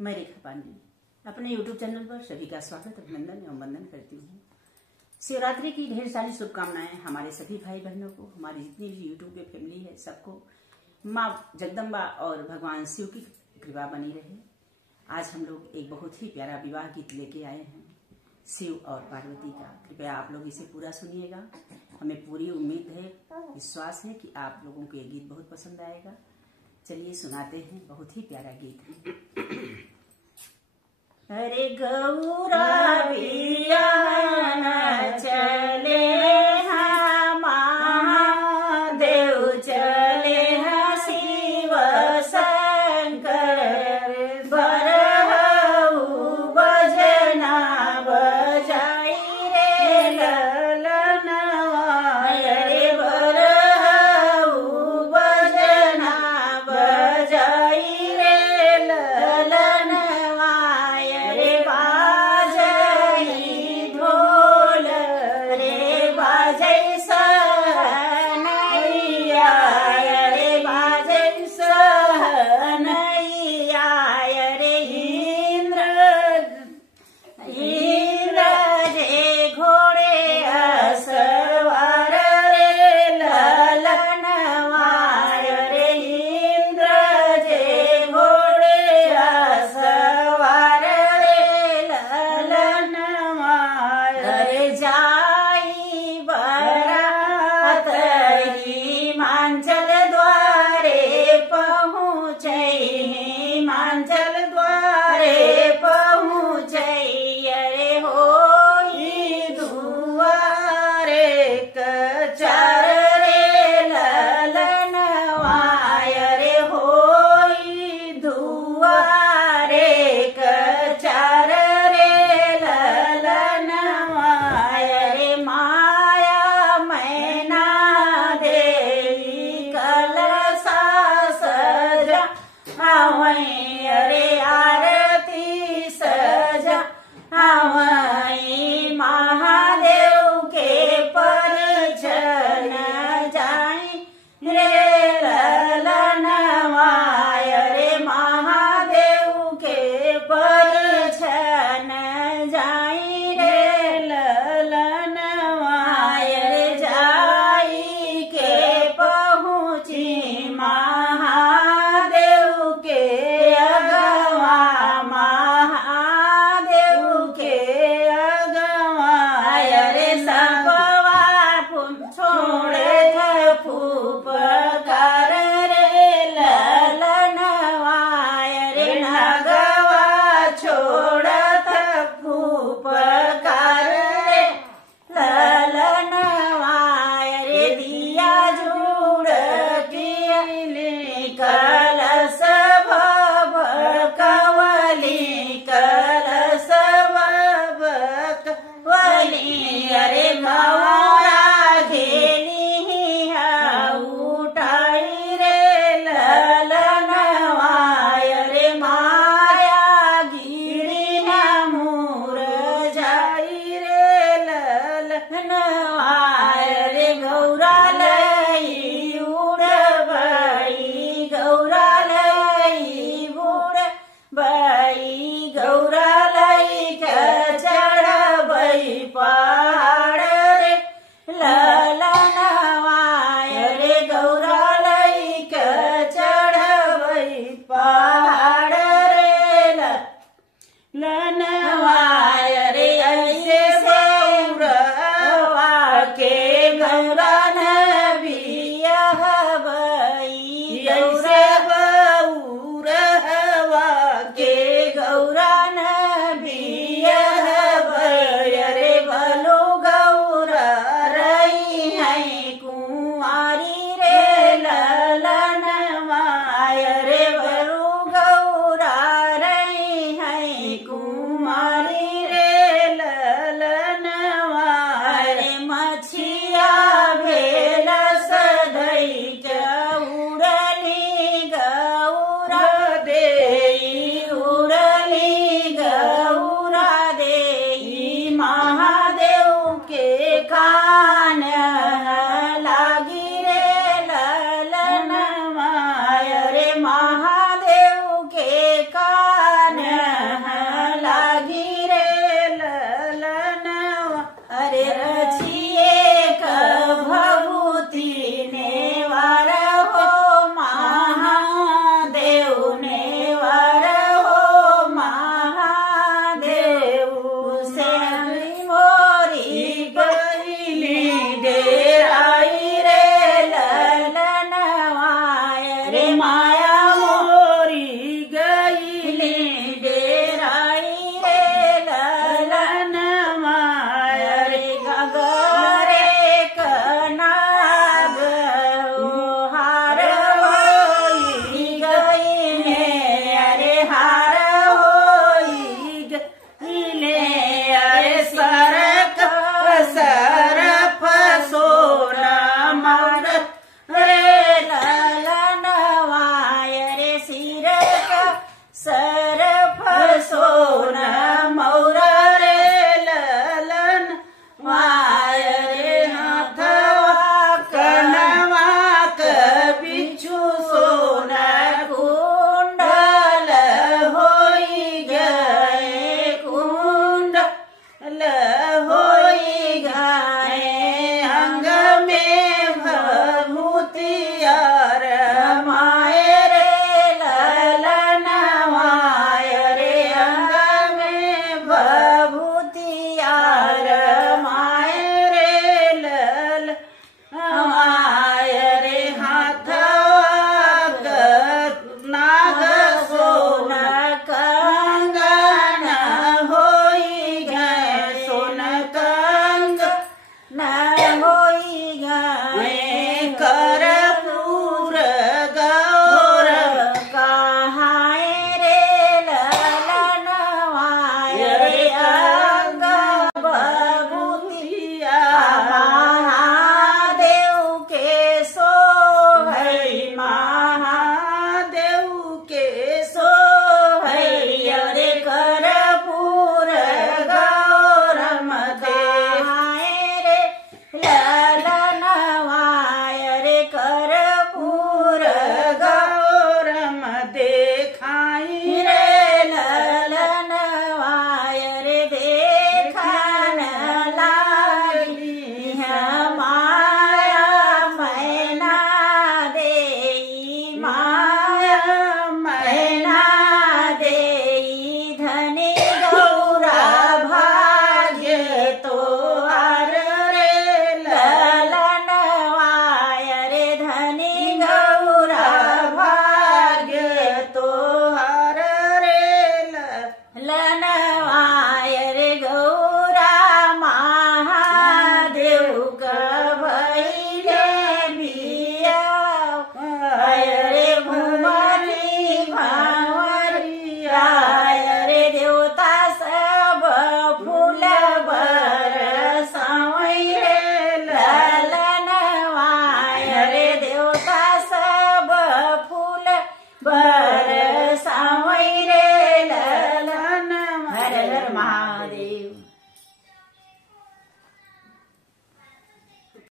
मैं रेखा पांडे अपने YouTube channel पर सभी का स्वागत अभिनंदन एवं वंदन करती हूँ। शिवरात्रि की ढेर सारी शुभकामनाएं हमारे सभी भाई बहनों को, हमारी जितनी भी YouTube पे फैमिली है सबको माँ जगदम्बा और भगवान शिव की कृपा बनी रहे। आज हम लोग एक बहुत ही प्यारा विवाह गीत लेके आए हैं शिव और पार्वती का। कृपया आप लोग इसे पूरा सुनिएगा। हमें पूरी उम्मीद है, विश्वास है कि आप लोगों को ये गीत बहुत पसंद आएगा। चलिए सुनाते हैं, बहुत ही प्यारा गीत है। अरे गौरा पिया न चले हैं, महादेव चले हैं, शिव शंकर बरहु बजना बजाई रे ललनवा। रे बरहु बजना बजाई रे ललनवा। रे बाजई ढोल रे बाजई सहनैया। रे बाजई सहनैया। रे इंद्र रे घोड़े असवार रे ललनवा। रे इंद्र जे घोड़े असवार रे ललनवा। रे जाई बरात हिमांचल द्वारे पहुँचई। हिमांचल द्वारे पहुँचई। अरे होई दुआरे कचार रे ललनवा। रे होई दुआरे कचार रे ललनवा। रे माया मैना देवी कलसा सजा आवई। अरे आरती सजा आवई। महादेव के परछन जाई रे ललनवा। रे महादेव के परछन जाई रे ललनवा। रे जाई के पहुँची महादेव के अगवा। महादेव के अगवा। रे सबवा छोड़े थे फूफकार रे ललनवा। रे नगवा छोड़त फूफकार रे ललनवा। रे दिया जुड़ की कलश कवली कलश कवली। अरे मौरा घेली उठाई रे ललनवा। रे माया गिरी मूर जाई रे ललनवा। रे गौरा लई उड़ बड़ी गौरा लई उड़